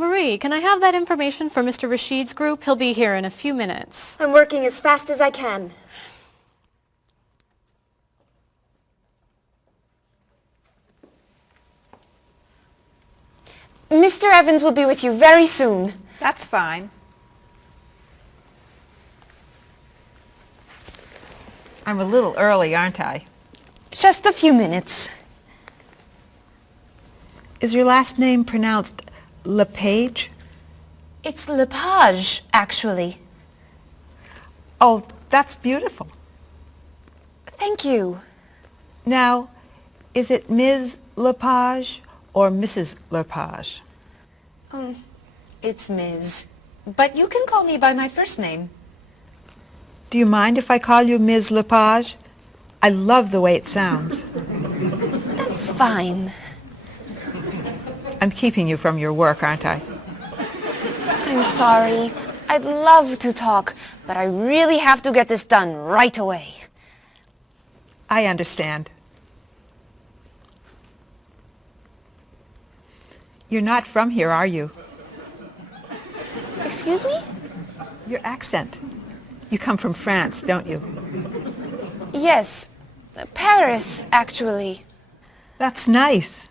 Marie, can I have that information for Mr. Rashid's group? He'll be here in a few minutes. I'm working as fast as I can. Mr. Evans will be with you very soon. That's fine. I'm a little early, aren't I? Just a few minutes. Is your last name pronounced LePage? It's Lepage, actually. Oh, that's beautiful. Thank you. Now, is it Ms. Lepage or Mrs. Lepage? It's Ms. But you can call me by my first name. Do you mind if I call you Ms. Lepage? I love the way it sounds. That's fine. I'm keeping you from your work, aren't I? I'm sorry. I'd love to talk, but I really have to get this done right away. I understand. You're not from here, are you? Excuse me? Your accent. You come from France, don't you? Yes. Paris, actually. That's nice.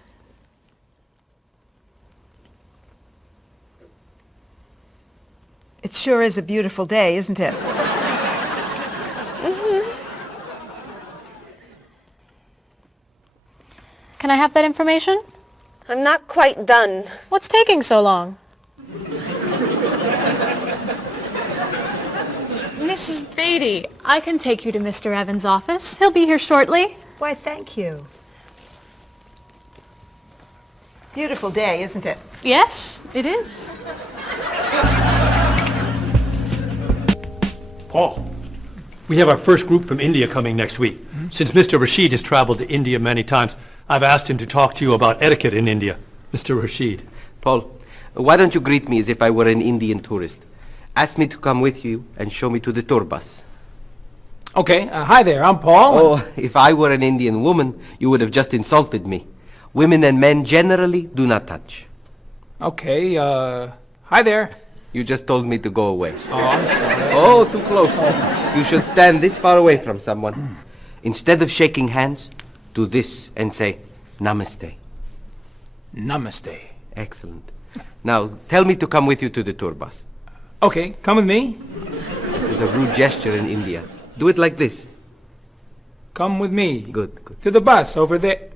It sure is a beautiful day, isn't it? Can I have that information? I'm not quite done. What's taking so long? Mrs. Beatty, I can take you to Mr. Evans' office. He'll be here shortly. Why, thank you. Beautiful day, isn't it? Yes, it is. Paul, we have our first group from India coming next week. Since Mr. Rashid has traveled to India many times, I've asked him to talk to you about etiquette in India. Mr. Rashid. Paul, why don't you greet me as if I were an Indian tourist? Ask me to come with you and show me to the tour bus. Okay, hi there, I'm Paul. Oh, if I were an Indian woman, you would have just insulted me. Women and men generally do not touch. Okay, hi there. You just told me to go away. Oh, I'm sorry. Oh, too close. You should stand this far away from someone. Instead of shaking hands, do this and say, Namaste. Namaste. Excellent. Now, tell me to come with you to the tour bus. Okay, come with me. This is a rude gesture in India. Do it like this. Come with me. Good, good. To the bus over there.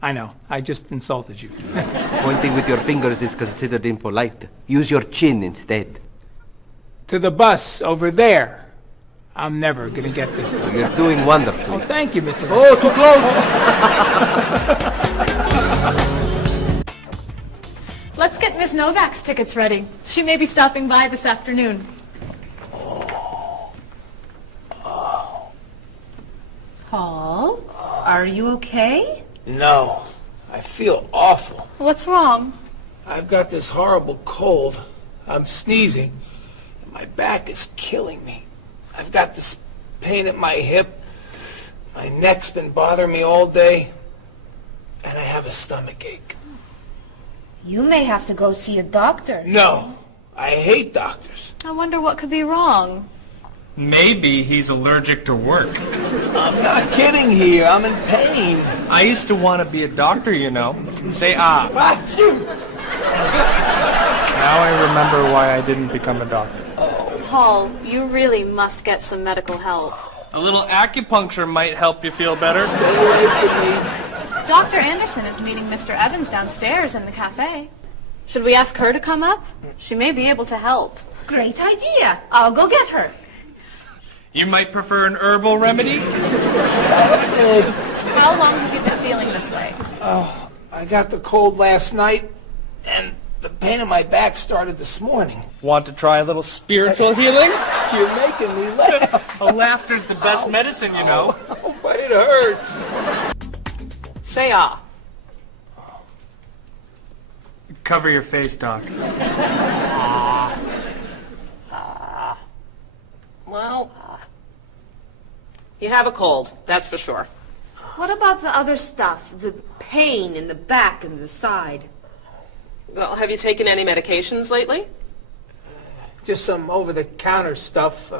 I know, I just insulted you. Pointing with your fingers is considered impolite. Use your chin instead. To the bus over there. I'm never gonna get this. You're doing wonderfully. Oh, thank you, Mr. Oh, too close! Let's get Ms. Novak's tickets ready. She may be stopping by this afternoon. Paul, are you okay? No, I feel awful. What's wrong? I've got this horrible cold. I'm sneezing, and my back is killing me. I've got this pain at my hip. My neck's been bothering me all day, and I have a stomach ache. You may have to go see a doctor. No, I hate doctors. I wonder what could be wrong. Maybe he's allergic to work. I'm not kidding here. I'm in pain. I used to want to be a doctor, you know. Say ah. Now I remember why I didn't become a doctor. Paul, you really must get some medical help. A little acupuncture might help you feel better. Stay away from me. Dr. Anderson is meeting Mr. Evans downstairs in the cafe. Should we ask her to come up? She may be able to help. Great idea. I'll go get her. You might prefer an herbal remedy? Stop it. How long have you been feeling this way? I got the cold last night, and the pain in my back started this morning. Want to try a little spiritual healing? You're making me laugh. Oh, laughter's the best medicine, you know. Oh, but it hurts. Say ah. Cover your face, Doc. Well, you have a cold, that's for sure. What about the other stuff? The pain in the back and the side? Well, have you taken any medications lately? Just some over-the-counter stuff.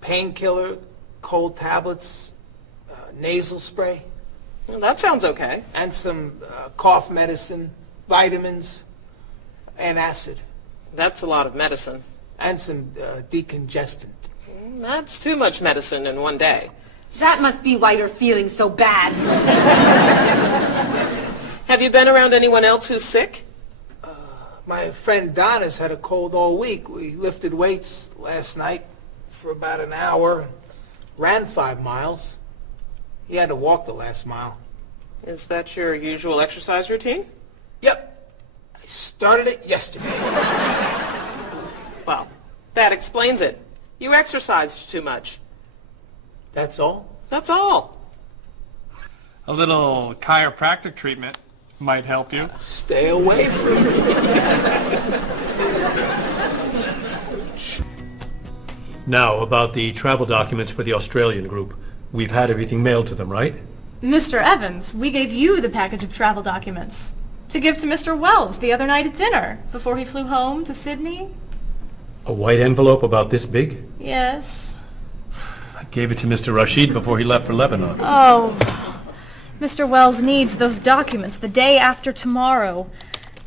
Painkiller, cold tablets, nasal spray, Well, that sounds okay. and some cough medicine, vitamins, and acid, That's a lot of medicine. and some decongestant. That's too much medicine in one day. That must be why you're feeling so bad. Have you been around anyone else who's sick? My friend Don has had a cold all week. We lifted weights last night for about an hour, ran 5 miles. He had to walk the last mile. Is that your usual exercise routine? Yep, I started it yesterday. Well, that explains it. You exercised too much. That's all? That's all. A little chiropractic treatment might help you. Stay away from me. Now, about the travel documents for the Australian group. We've had everything mailed to them, right? Mr. Evans, we gave you the package of travel documents to give to Mr. Wells the other night at dinner before he flew home to Sydney. A white envelope about this big? Yes. I gave it to Mr. Rashid before he left for Lebanon. Oh, Mr. Wells needs those documents the day after tomorrow.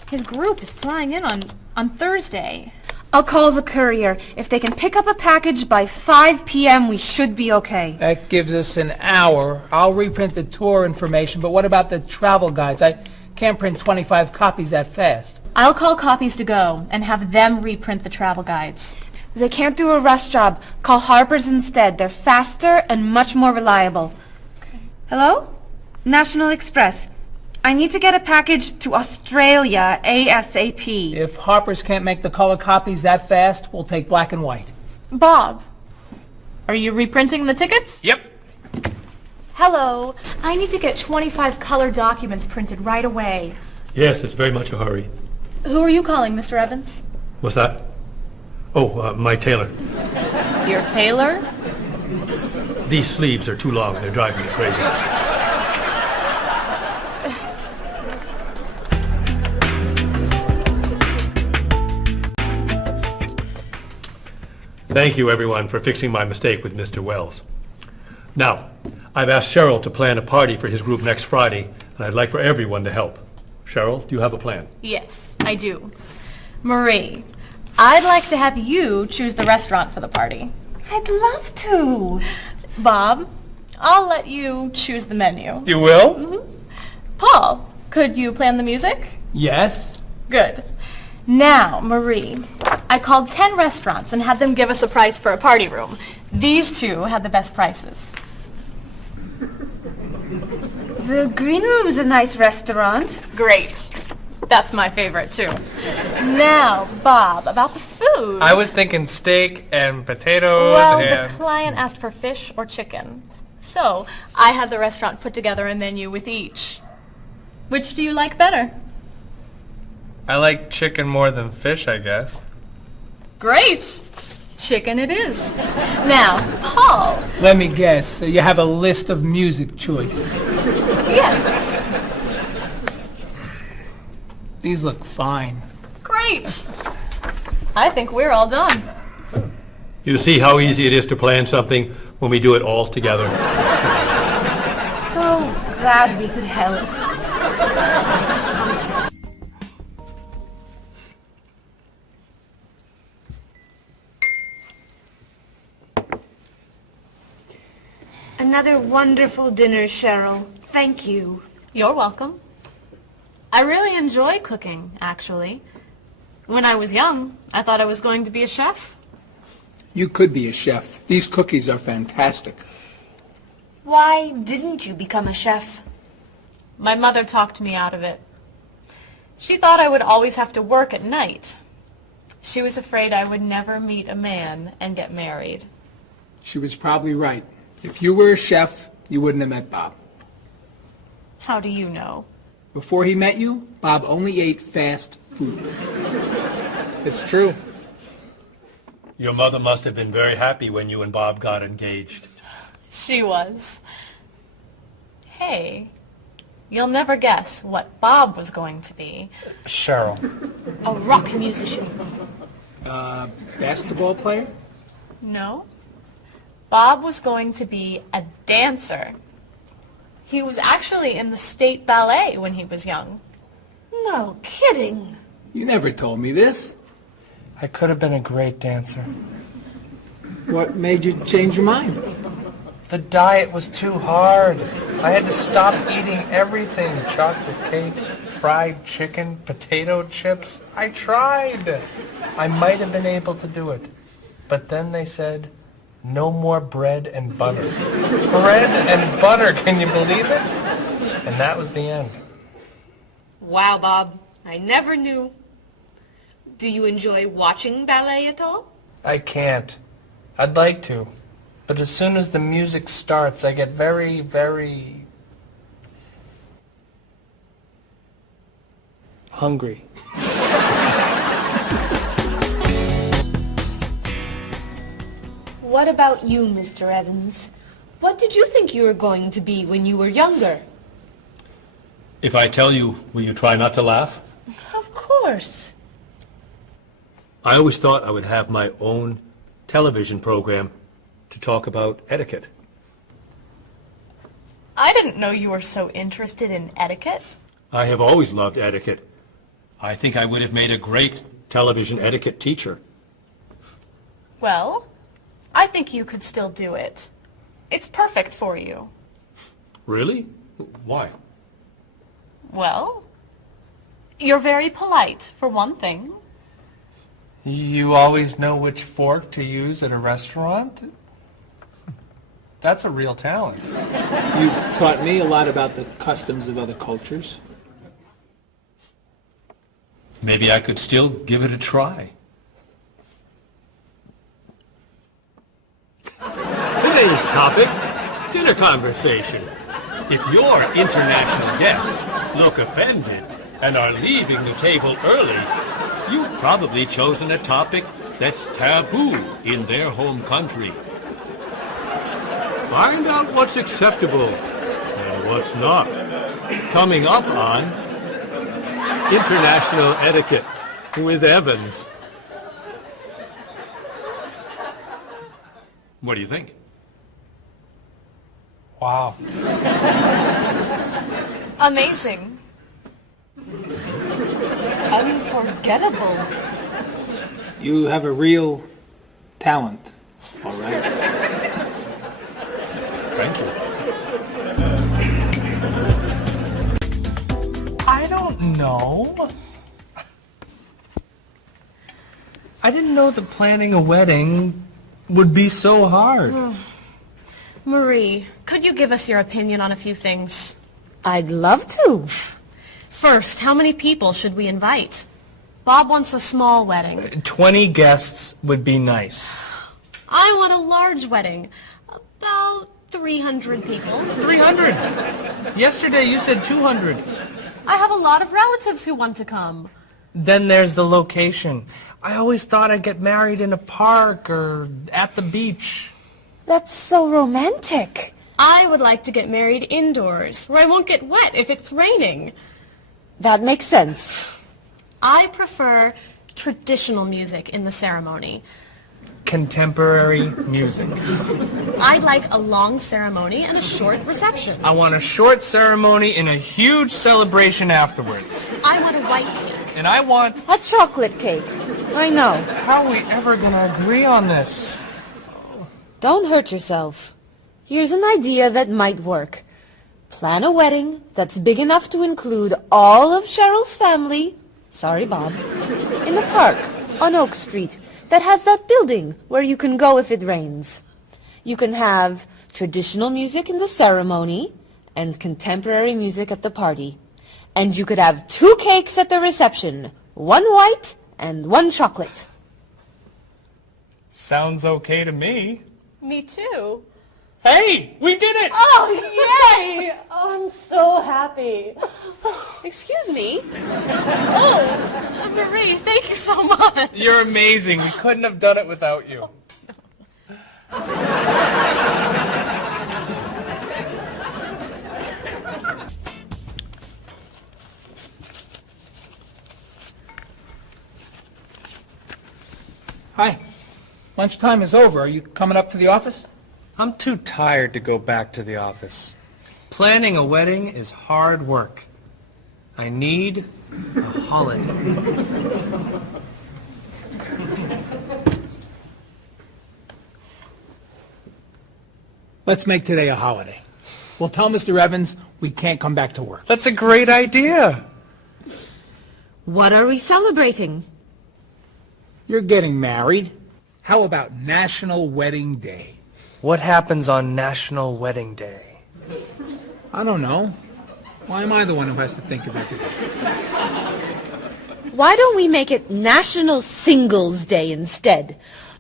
His group is flying in on Thursday. I'll call the courier. If they can pick up a package by 5 p.m., we should be okay. That gives us an hour. I'll reprint the tour information, but what about the travel guides? I can't print 25 copies that fast. I'll call Copies to Go and have them reprint the travel guides. They can't do a rush job. Call Harper's instead. They're faster and much more reliable. Okay. Hello? National Express. I need to get a package to Australia ASAP. If Harper's can't make the color copies that fast, we'll take black and white. Bob, are you reprinting the tickets? Yep. Hello. I need to get 25 color documents printed right away. Yes, it's very much a hurry. Who are you calling, Mr. Evans? What's that? Oh, my tailor. Your tailor? These sleeves are too long. They're driving me crazy. Thank you, everyone, for fixing my mistake with Mr. Wells. Now, I've asked Cheryl to plan a party for his group next Friday, and I'd like for everyone to help. Cheryl, do you have a plan? Yes, I do. Marie, I'd like to have you choose the restaurant for the party. I'd love to. Bob, I'll let you choose the menu. You will? Paul, could you plan the music? Yes. Good. Now, Marie, I called 10 restaurants and had them give us a price for a party room. These two had the best prices. The Green Room's a nice restaurant. Great. That's my favorite, too. Now, Bob, about the food. I was thinking steak and potatoes Well, and... the client asked for fish or chicken. So, I had the restaurant put together a menu with each. Which do you like better? I like chicken more than fish, I guess. Great. Chicken it is. Now, Paul. Let me guess. You have a list of music choices. Yes. These look fine. Great. I think we're all done. You see how easy it is to plan something when we do it all together. So glad we could help. Another wonderful dinner, Cheryl. Thank you. You're welcome. I really enjoy cooking, actually. When I was young, I thought I was going to be a chef. You could be a chef. These cookies are fantastic. Why didn't you become a chef? My mother talked me out of it. She thought I would always have to work at night. She was afraid I would never meet a man and get married. She was probably right. If you were a chef, you wouldn't have met Bob. How do you know? Before he met you, Bob only ate fast food. It's true. Your mother must have been very happy when you and Bob got engaged. She was. Hey, You'll never guess what Bob was going to be. Cheryl. A rock musician. Basketball player? No. Bob was going to be a dancer. He was actually in the state ballet when he was young. No kidding. You never told me this. I could have been a great dancer. What made you change your mind? The diet was too hard. I had to stop eating everything. Chocolate cake, fried chicken, potato chips. I tried. I might have been able to do it. But then they said, no more bread and butter. Bread and butter, can you believe it? And that was the end. Wow, Bob. I never knew. Do you enjoy watching ballet at all? I can't. I'd like to. But as soon as the music starts, I get very, very hungry. What about you, Mr. Evans? What did you think you were going to be when you were younger? If I tell you, will you try not to laugh? Of course. I always thought I would have my own television program to talk about etiquette. I didn't know you were so interested in etiquette. I have always loved etiquette. I think I would have made a great television etiquette teacher. Well, I think you could still do it. It's perfect for you. Really? Why? Well, you're very polite, for one thing. You always know which fork to use at a restaurant? That's a real talent. You've taught me a lot about the customs of other cultures. Maybe I could still give it a try. Today's topic, dinner conversation. If your international guests look offended and are leaving the table early, you've probably chosen a topic that's taboo in their home country. Find out what's acceptable and what's not. Coming up on International Etiquette with Evans. What do you think? Wow. Amazing. Unforgettable. You have a real talent, all right? Thank you. I don't know. I didn't know that planning a wedding would be so hard. Marie, could you give us your opinion on a few things? I'd love to. First, how many people should we invite? Bob wants a small wedding. 20 guests would be nice. I want a large wedding. About 300 people. 300! Yesterday you said 200. I have a lot of relatives who want to come. Then there's the location. I always thought I'd get married in a park or at the beach. That's so romantic. I would like to get married indoors, where I won't get wet if it's raining. That makes sense. I prefer traditional music in the ceremony. Contemporary music. I'd like a long ceremony and a short reception. I want a short ceremony and a huge celebration afterwards. I want a white cake. And I want... A chocolate cake. I know. How are we ever gonna agree on this? Don't hurt yourself. Here's an idea that might work. Plan a wedding that's big enough to include all of Cheryl's family, sorry Bob, in a park on Oak Street that has that building where you can go if it rains. You can have traditional music in the ceremony and contemporary music at the party. And you could have 2 cakes at the reception, 1 white and 1 chocolate. Sounds okay to me. Me too. Hey, we did it! Oh, yay! Oh, I'm so happy. Excuse me? Oh, Marie, thank you so much. You're amazing. We couldn't have done it without you. Hi. Lunchtime is over. Are you coming up to the office? I'm too tired to go back to the office. Planning a wedding is hard work. I need a holiday. Let's make today a holiday. We'll tell Mr. Evans we can't come back to work. That's a great idea. What are we celebrating? You're getting married. How about National Wedding Day? What happens on National Wedding Day? I don't know. Why am I the one who has to think of everything? Why don't we make it National Singles Day instead?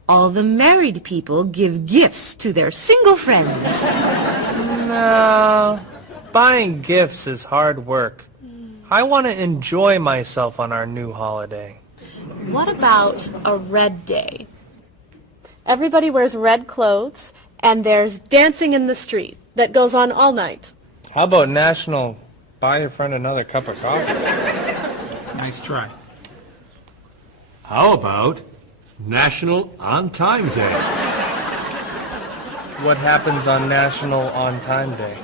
All the married people give gifts to their single friends. No, buying gifts is hard work. I want to enjoy myself on our new holiday. What about a red day? Everybody wears red clothes, and there's dancing in the street that goes on all night. How about National Buy Your Friend Another Cup of Coffee? Nice try. How about National On Time Day? What happens on National On Time Day?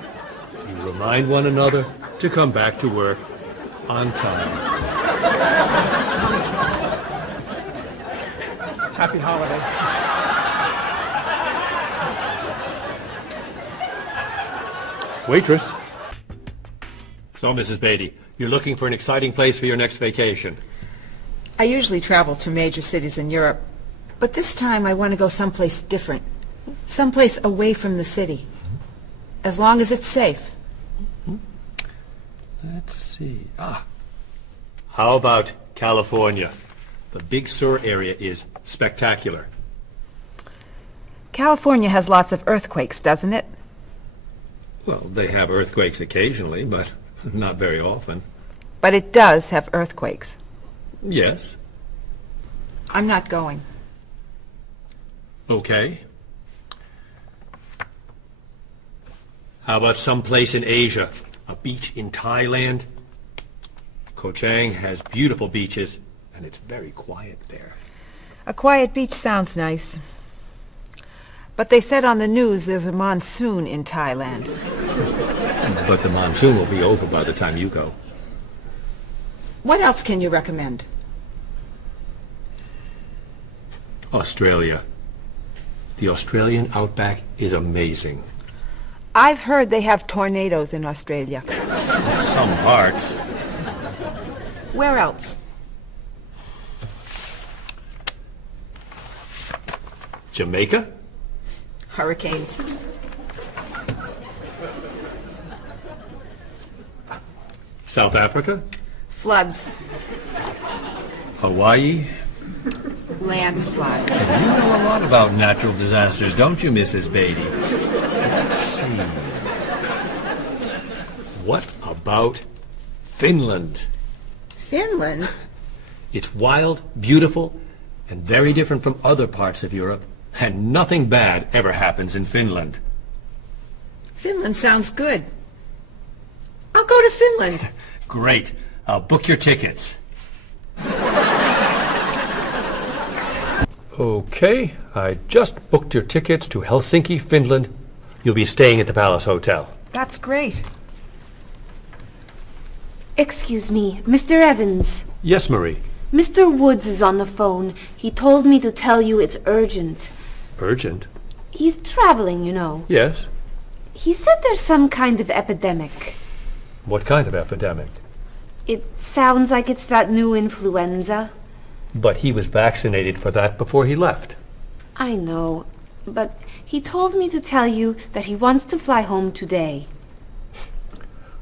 You remind one another to come back to work on time. Happy holiday. Waitress. So, Mrs. Beatty, you're looking for an exciting place for your next vacation. I usually travel to major cities in Europe, but this time I want to go someplace different. Someplace away from the city. As long as it's safe. Let's see. How about California? The Big Sur area is spectacular. California has lots of earthquakes, doesn't it? Well, they have earthquakes occasionally, but not very often. But it does have earthquakes. Yes. I'm not going. Okay. How about someplace in Asia? A beach in Thailand? Koh Chang has beautiful beaches, and it's very quiet there. A quiet beach sounds nice. But they said on the news there's a monsoon in Thailand. But the monsoon will be over by the time you go. What else can you recommend? Australia. The Australian outback is amazing. I've heard they have tornadoes in Australia. Some parts. Where else? Jamaica? Hurricanes. South Africa? Floods. Hawaii? Landslides. You know a lot about natural disasters, don't you, Mrs. Beatty? Let's see. What about Finland? Finland? It's wild, beautiful, and very different from other parts of Europe, and nothing bad ever happens in Finland. Finland sounds good. I'll go to Finland. Great. I'll book your tickets. Okay, I just booked your tickets to Helsinki, Finland. You'll be staying at the Palace Hotel. That's great. Excuse me, Mr. Evans. Yes, Marie. Mr. Woods is on the phone. He told me to tell you it's urgent. Urgent? He's traveling, you know. Yes. He said there's some kind of epidemic. What kind of epidemic? It sounds like it's that new influenza. But he was vaccinated for that before he left. I know, but he told me to tell you that he wants to fly home today.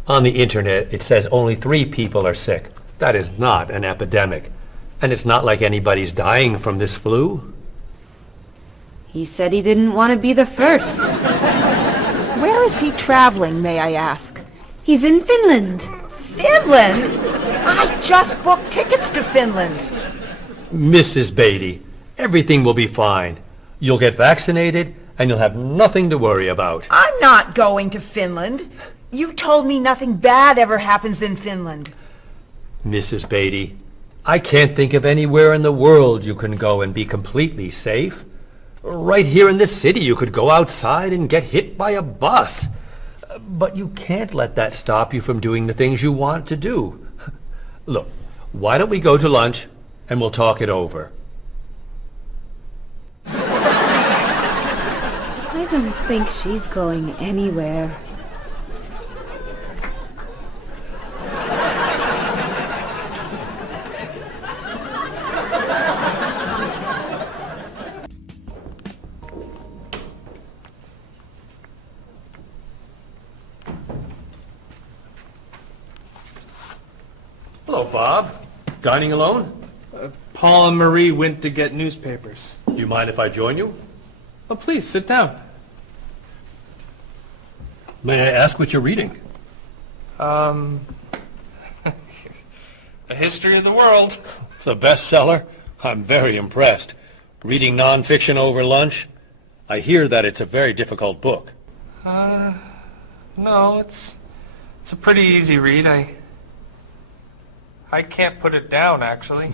On the internet, it says only 3 people are sick. That is not an epidemic. And it's not like anybody's dying from this flu. He said he didn't want to be the first. Where is he traveling, may I ask? He's in Finland. Finland? I just booked tickets to Finland. Mrs. Beatty, everything will be fine. You'll get vaccinated, and you'll have nothing to worry about. I'm not going to Finland. You told me nothing bad ever happens in Finland. Mrs. Beatty, I can't think of anywhere in the world you can go and be completely safe. Right here in this city, you could go outside and get hit by a bus. But you can't let that stop you from doing the things you want to do. Look, why don't we go to lunch and we'll talk it over? I don't think she's going anywhere. Hello, Bob. Dining alone? Paul and Marie went to get newspapers. Do you mind if I join you? Oh, please, sit down. May I ask what you're reading? A History of the World. The bestseller? I'm very impressed. Reading nonfiction over lunch? I hear that it's a very difficult book. No, it's a pretty easy read. I can't put it down, actually.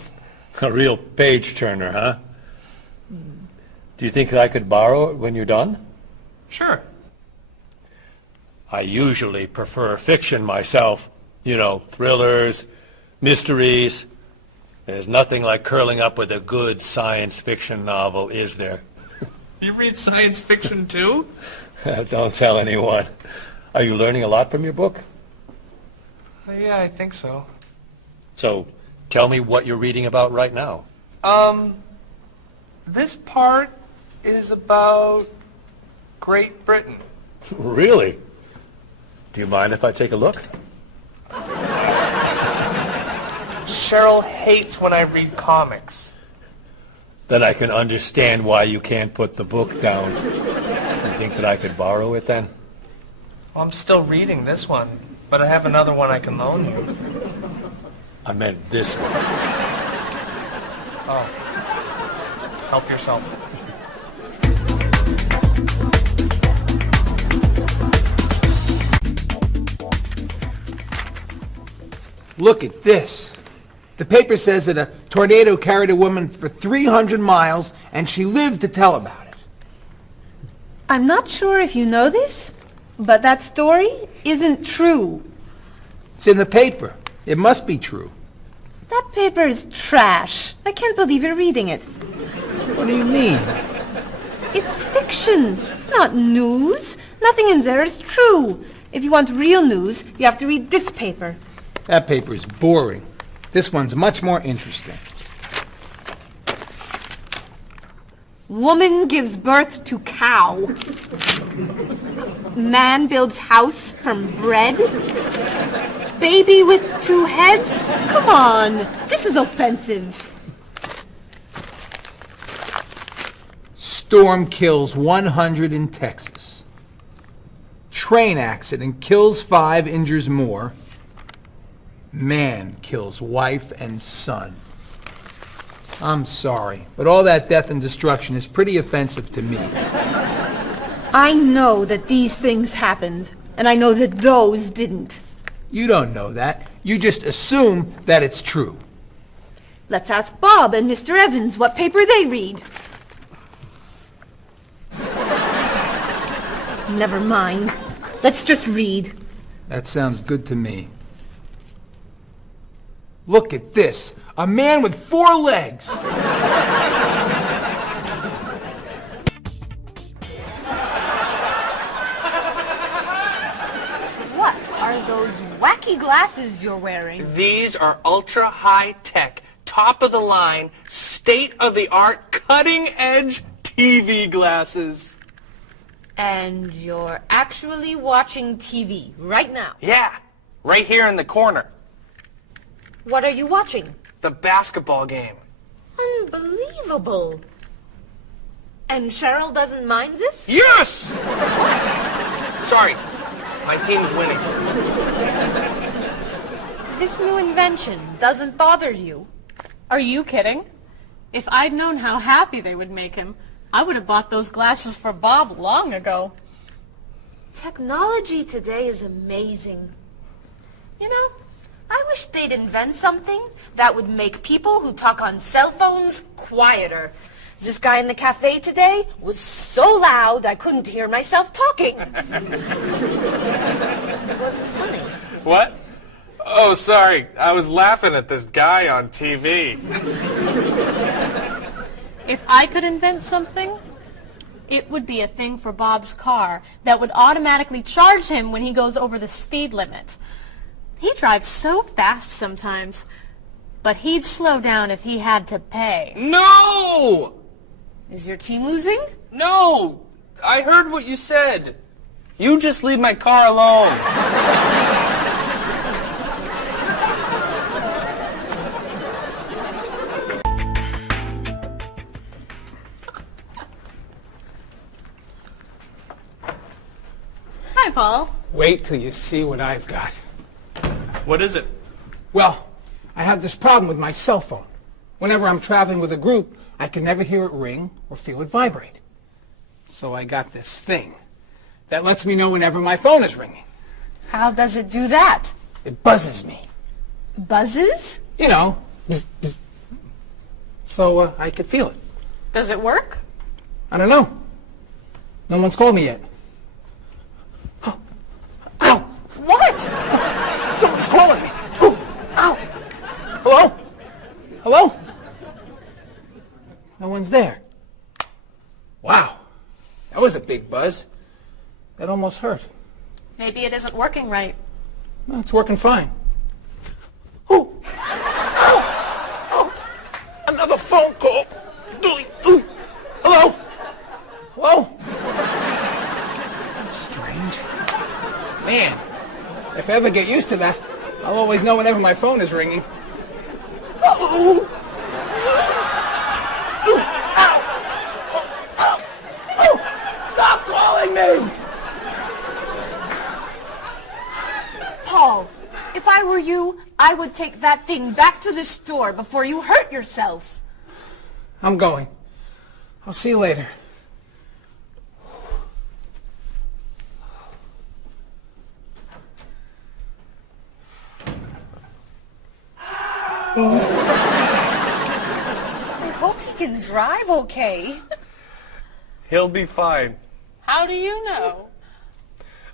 A real page-turner, huh? Do you think I could borrow it when you're done? Sure. I usually prefer fiction myself. You know, thrillers, mysteries. There's nothing like curling up with a good science fiction novel, is there? You read science fiction, too? Don't tell anyone. Are you learning a lot from your book? Yeah, I think so. So, tell me what you're reading about right now. This part is about Great Britain. Really? Do you mind if I take a look? Cheryl hates when I read comics. Then I can understand why you can't put the book down. You think that I could borrow it then? Well, I'm still reading this one, but I have another one I can loan you. I meant this one. Oh. Help yourself. Look at this. The paper says that a tornado carried a woman for 300 miles, and she lived to tell about it. I'm not sure if you know this, but that story isn't true. It's in the paper. It must be true. That paper is trash. I can't believe you're reading it. What do you mean? It's fiction. It's not news. Nothing in there is true. If you want real news, you have to read this paper. That paper is boring. This one's much more interesting. Woman gives birth to cow. Man builds house from bread. Baby with 2 heads? Come on, this is offensive. Storm kills 100 in Texas. Train accident kills 5, injures more. Man kills wife and son. I'm sorry, but all that death and destruction is pretty offensive to me. I know that these things happened, and I know that those didn't. You don't know that. You just assume that it's true. Let's ask Bob and Mr. Evans what paper they read. Never mind. Let's just read. That sounds good to me. Look at this. A man with 4 legs. What are those wacky glasses you're wearing? These are ultra high tech, top of the line, state of the art, cutting edge TV glasses. And you're actually watching TV right now. Yeah, right here in the corner. What are you watching? The basketball game. Unbelievable. And Cheryl doesn't mind this? Yes! Sorry, my team's winning. This new invention doesn't bother you. Are you kidding? If I'd known how happy they would make him, I would have bought those glasses for Bob long ago. Technology today is amazing. You know, I wish they they'd invent something that would make people who talk on cell phones quieter. This guy in the cafe today was so loud I couldn't hear myself talking. It wasn't funny. What? Oh, sorry. I was laughing at this guy on TV. If I could invent something, it would be a thing for Bob's car that would automatically charge him when he goes over the speed limit. He drives so fast sometimes, but he'd slow down if he had to pay. No! Is your team losing? No! I heard what you said. You just leave my car alone. Hi, Paul. Wait till you see what I've got. What is it? Well, I have this problem with my cell phone. Whenever I'm traveling with a group, I can never hear it ring or feel it vibrate. So I got this thing that lets me know whenever my phone is ringing. How does it do that? It buzzes me. Buzzes? You know, bzz, bzz. So I could feel it. Does it work? I don't know. No one's called me yet. Ow! What? Someone's calling me. Oh, ow! Hello? Hello? No one's there. Wow. That was a big buzz. That almost hurt. Maybe it isn't working right. No, it's working fine. Oh! Ow! Oh! Another phone call. Ooh. Hello? Hello? That's strange. Man, if I ever get used to that, I'll always know whenever my phone is ringing. Oh! Ow! Ow! Oh! Stop calling me! Paul, if I were you, I would take that thing back to the store before you hurt yourself. I'm going. I'll see you later. I hope he can drive okay. He'll be fine. How do you know?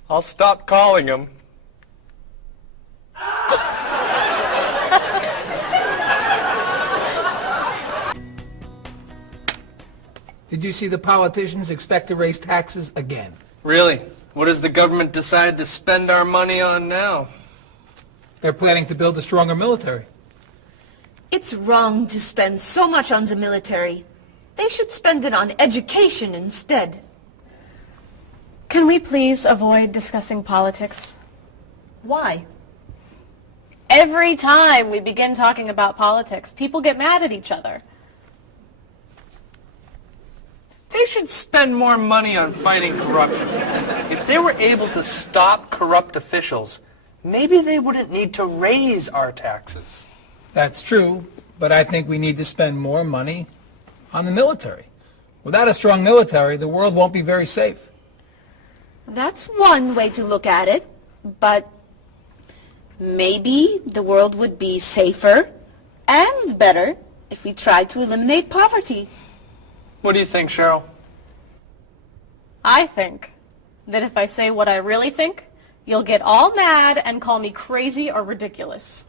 I'll stop calling him. Did you see the politicians expect to raise taxes again? Really? What has the government decided to spend our money on now? They're planning to build a stronger military. It's wrong to spend so much on the military. They should spend it on education instead. Can we please avoid discussing politics? Why? Every time we begin talking about politics, people get mad at each other. They should spend more money on fighting corruption. If they were able to stop corrupt officials, maybe they wouldn't need to raise our taxes. That's true, but I think we need to spend more money on the military. Without a strong military, the world won't be very safe. That's one way to look at it, but maybe the world would be safer and better if we tried to eliminate poverty. What do you think, Cheryl? I think that if I say what I really think, you'll get all mad and call me crazy or ridiculous.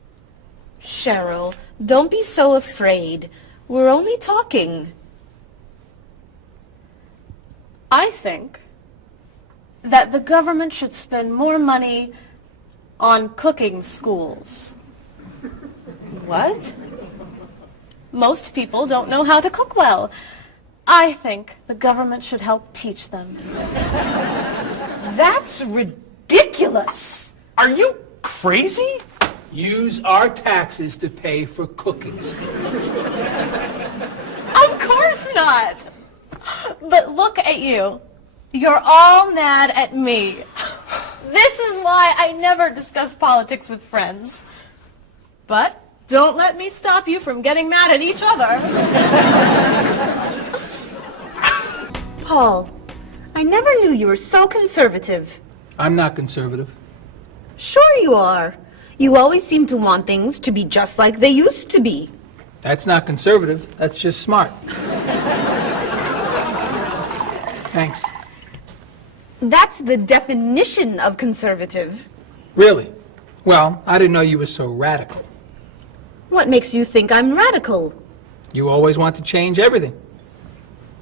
Cheryl, don't be so afraid. We're only talking. I think that the government should spend more money on cooking schools. What? Most people don't know how to cook well. I think the government should help teach them. That's ridiculous. Are you crazy? Use our taxes to pay for cooking school. Of course not. But look at you. You're all mad at me. This is why I never discuss politics with friends. But don't let me stop you from getting mad at each other. Paul, I never knew you were so conservative. I'm not conservative. Sure you are. You always seem to want things to be just like they used to be. That's not conservative. That's just smart. Thanks. That's the definition of conservative. Really? Well, I didn't know you were so radical. What makes you think I'm radical? You always want to change everything.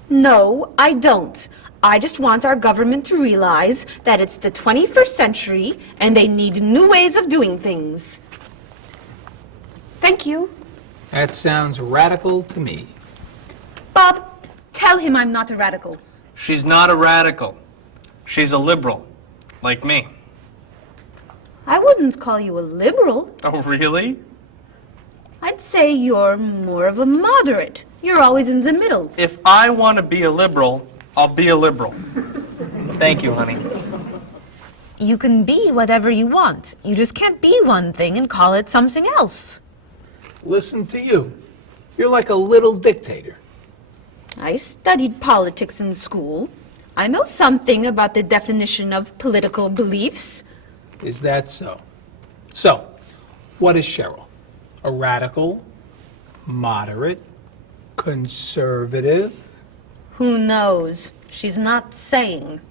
No, I don't. I just want our government to realize that it's the 21st century and they need new ways of doing things. Thank you. That sounds radical to me. Bob, tell him I'm not a radical. She's not a radical. She's a liberal, like me. I wouldn't call you a liberal. Oh, really? I'd say you're more of a moderate. You're always in the middle. If I want to be a liberal, I'll be a liberal. Thank you, honey. You can be whatever you want. You just can't be one thing and call it something else. Listen to you. You're like a little dictator. I studied politics in school. I know something about the definition of political beliefs. Is that so? So, what is Cheryl? A radical, moderate, conservative? Who knows? She's not saying.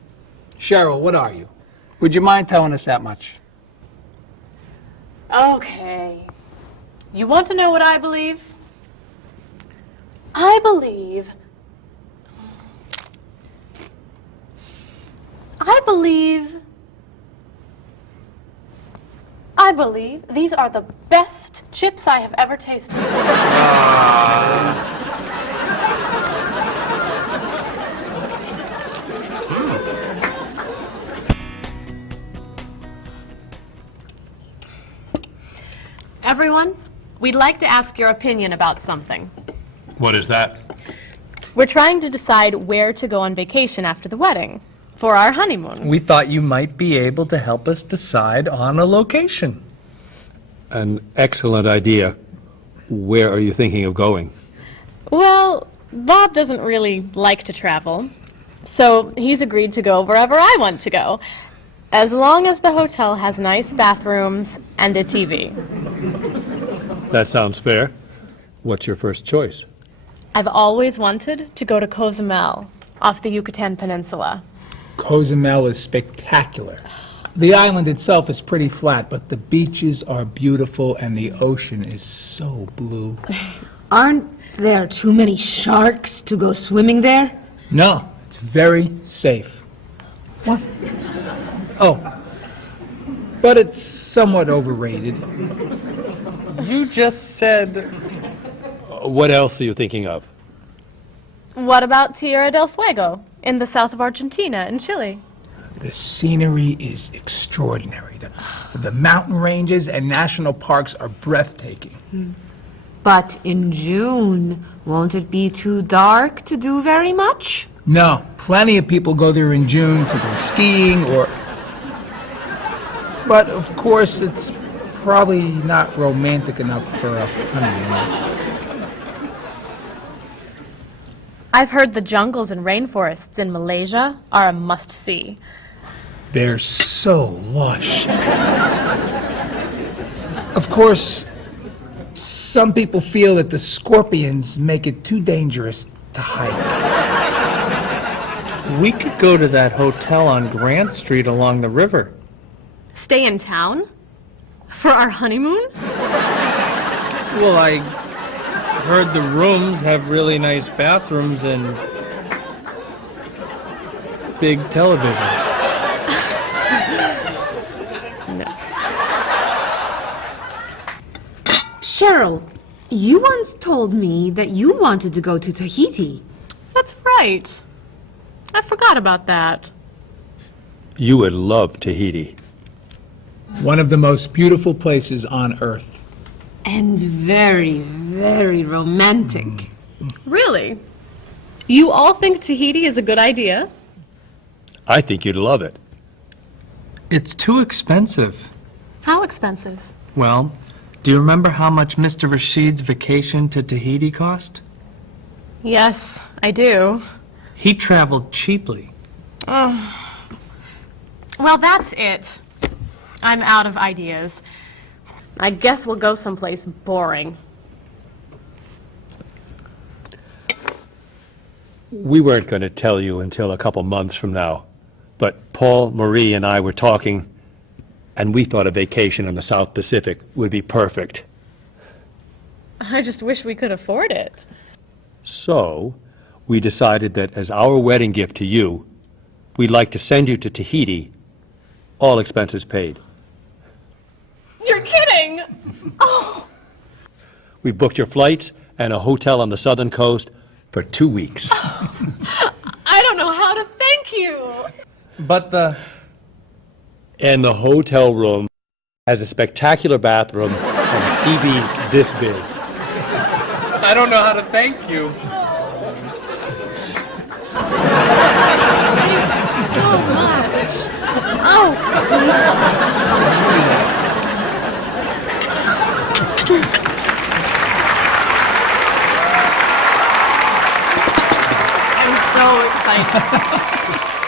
Cheryl, what are you? Would you mind telling us that much? Okay. You want to know what I believe? I believe these are the best chips I have ever tasted. Everyone, we'd like to ask your opinion about something. What is that? We're trying to decide where to go on vacation after the wedding for our honeymoon. We thought you might be able to help us decide on a location. An excellent idea. Where are you thinking of going? Well, Bob doesn't really like to travel, so he's agreed to go wherever I want to go, as long as the hotel has nice bathrooms and a TV. That sounds fair. What's your first choice? I've always wanted to go to Cozumel, off the Yucatan Peninsula. Cozumel is spectacular. The island itself is pretty flat, but the beaches are beautiful and the ocean is so blue. Aren't there too many sharks to go swimming there? No, it's very safe. What? Oh, but it's somewhat overrated. You just said... What else are you thinking of? What about Tierra del Fuego, in the south of Argentina and Chile? The scenery is extraordinary. The mountain ranges and national parks are breathtaking. But in June, won't it be too dark to do very much? No, plenty of people go there in June to go skiing or... But, of course, it's probably not romantic enough for a honeymoon. I've heard the jungles and rainforests in Malaysia are a must-see. They're so lush. Of course, some people feel that the scorpions make it too dangerous to hike. We could go to that hotel on Grant Street along the river. Stay in town? For our honeymoon? Well, I heard the rooms have really nice bathrooms and big televisions. Cheryl, you once told me that you wanted to go to Tahiti. That's right. I forgot about that. You would love Tahiti. One of the most beautiful places on Earth. And very, very romantic. Really? You all think Tahiti is a good idea? I think you'd love it. It's too expensive. How expensive? Well, do you remember how much Mr. Rashid's vacation to Tahiti cost? Yes, I do. He traveled cheaply. Oh. Well, that's it. I'm out of ideas. I guess we'll go someplace boring. We weren't going to tell you until a couple months from now, but Paul, Marie, and I were talking, and we thought a vacation on the South Pacific would be perfect. I just wish we could afford it. So, we decided that as our wedding gift to you, we'd like to send you to Tahiti, all expenses paid. You're kidding! Oh! We booked your flights and a hotel on the southern coast for 2 weeks. I don't know how to thank you! But And the hotel room has a spectacular bathroom and a TV this big. I don't know how to thank you. So much. Oh! I'm so excited.